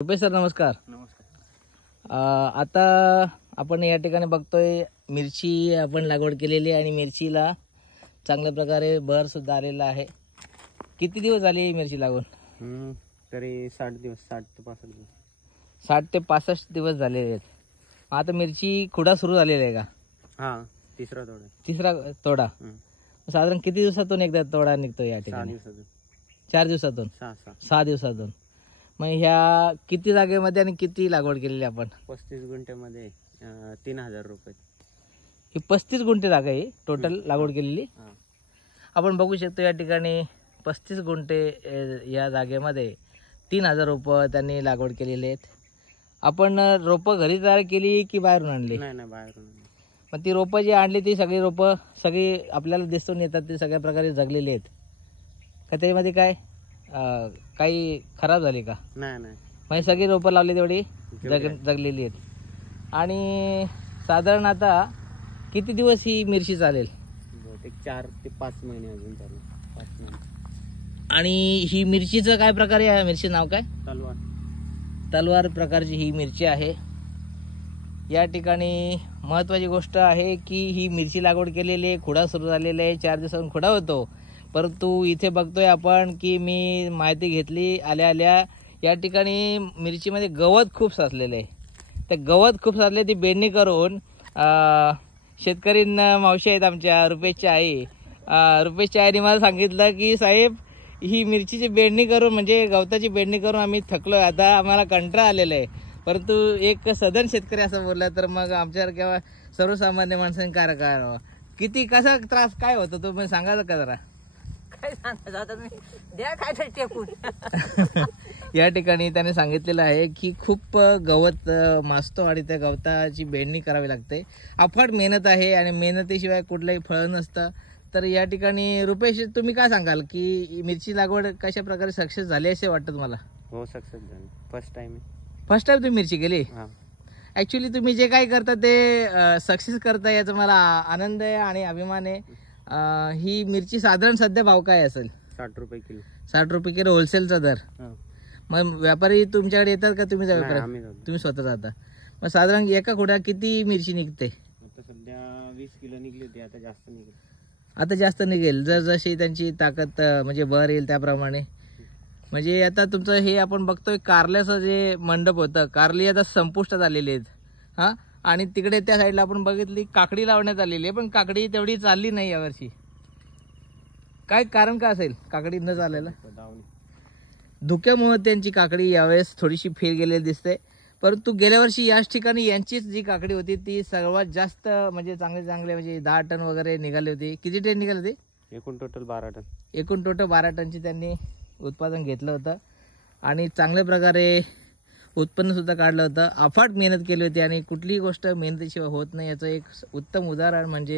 Rupesh sir नमस्कार. नमस्कार. आता आपण या ठिकाणी बघतोय मिरची आपण लागवड केलेली आहे आणि मिरचीला चांगल्या प्रकारे बहर सुद्धा आलेला आहे. किती दिवस झाले ही मिरची लागून? तरी 60 दिवस, 60 ते 65 दिवस. 60 ते 65 दिवस झालेले आहेत. आता मिरची खुडा सुरू झालेला आहे का? हा, तिसरा तोडा. तिसरा तोडा. साधारण किती दिवसातून एकदा तोडा निघतो या 6 ठिकाणी? दिवसातून. 4 दिवसातून? 6 दिवसातून. मग ह्या किती जागेमध्ये आणि किती लागवड केलेली आपण? 35 गुंठ्यामध्ये 3000 रुपये. ही 35 गुंठे जागा आहे टोटल लागवड केलेली. आपण बघू शकतो या ठिकाणी 35 गुंठे या जागेमध्ये 3000 रोपं त्यांनी लागवड केलेली आहेत. आपण रोपं घरी तयार केली की बाहेरून आणली? नाही, बाहेरून. मग ती रोपं जी आणली ती सगळी रोपं सगळी आपल्याला दिसून येतात ती सगळ्या प्रकारे जगलेली आहेत का? त्याच्यामध्ये काय काही खराब झाली का? नाही. म्हणजे सगळी रोपं लावली तेवढी जगलेली आहेत. आणि साधारण आता किती दिवस ही मिरची चालेल? बहुतेक 4 ते 5 महिने अजून चालू. 5 महिने. आणि ही मिरचीचं काय प्रकार आहे? मिरची नाव काय? तलवार प्रकारची ही मिरची आहे. या ठिकाणी महत्त्वाची गोष्ट आहे की ही मिरची लागवड केलेली आहे, खुडा सुरू झालेला आहे. 4 दिवसांनी खुडा होतो. परंतु इथे बघतोय आपण की मी माहिती घेतली आल्या या ठिकाणी मिरचीमध्ये गवत खूप साचलेलं आहे. ते गवत खूप साचले ती बेडणी करून शेतकरींना मावशी आहेत आमच्या रुपेशच्या आई. रुपेशच्या आईने मला सांगितलं की साहेब ही मिरचीची बेडणी करून म्हणजे गवताची बेडणी करून आम्ही थकलोय, आता आम्हाला कंटाळा आलेला आहे. परंतु एक सधन शेतकरी असं बोलला तर मग आमच्यासारख्या सर्वसामान्य माणसांनी काय करावं? किती कसा त्रास काय होतो तो म्हणजे सांगायचं का जरा? काय सांगायचं आता मी द्या काय तर टेकून. या ठिकाणी त्याने सांगितलेलं आहे की खूप गवत मासतो आणि त्या गवताची बेडणी करावी लागते. अफाट मेहनत आहे आणि मेहनतीशिवाय कुठलंही फळ नसतं. तर या ठिकाणी रुपेश तुम्ही काय सांगाल की मिरची लागवड कशा प्रकारे सक्सेस झाली असे वाटतं तुम्हाला? हो, सक्सेस झाली. फर्स्ट टाइम तुम्ही मिरची केली? ऍक्च्युली तुम्ही जे काही करता ते सक्सेस करता याचा मला आनंद आहे आणि अभिमान आहे. ही मिरची साधारण सध्या भाव काय असेल? 60 रुपये किलो. 60 रुपये किलो होलसेलचा दर. मग व्यापारी तुमच्याकडे येतात का तुम्ही तुम्ही स्वतः जाता? मग साधारण एका खोड्या किती मिरची निघते? आता सध्या 20 किलो निघली होती, आता जास्त निघेल. आता जास्त निघेल जशी त्यांची ताकद म्हणजे भर येईल त्याप्रमाणे. म्हणजे आता तुमचं हे आपण बघतोय कारल्याचं जे मंडप होतं, कारली आता संपुष्टात आलेली आहेत. आणि तिकडे त्या साईडला आपण बघितली काकडी लावण्यात आलेली आहे, पण काकडी तेवढी चालली नाही यावर्षी. काय कारण काय असेल काकडी न चालायला? धुक्यामुळे त्यांची काकडी यावेळेस थोडीशी फेल गेलेली दिसते. परंतु गेल्या वर्षी याच ठिकाणी यांचीच जी काकडी होती ती सर्वात जास्त म्हणजे चांगले म्हणजे 10 टन वगैरे निघाली होती. किती टन निघाली होती? एकूण टोटल 12 टन. एकूण टोटल 12 टनची त्यांनी उत्पादन घेतलं होतं आणि चांगल्या प्रकारे उत्पन्न सुद्धा काढलं होतं. अफाट मेहनत केली होती आणि कुठलीही गोष्ट मेहनतीशिवाय होत नाही याचं एक उत्तम उदाहरण म्हणजे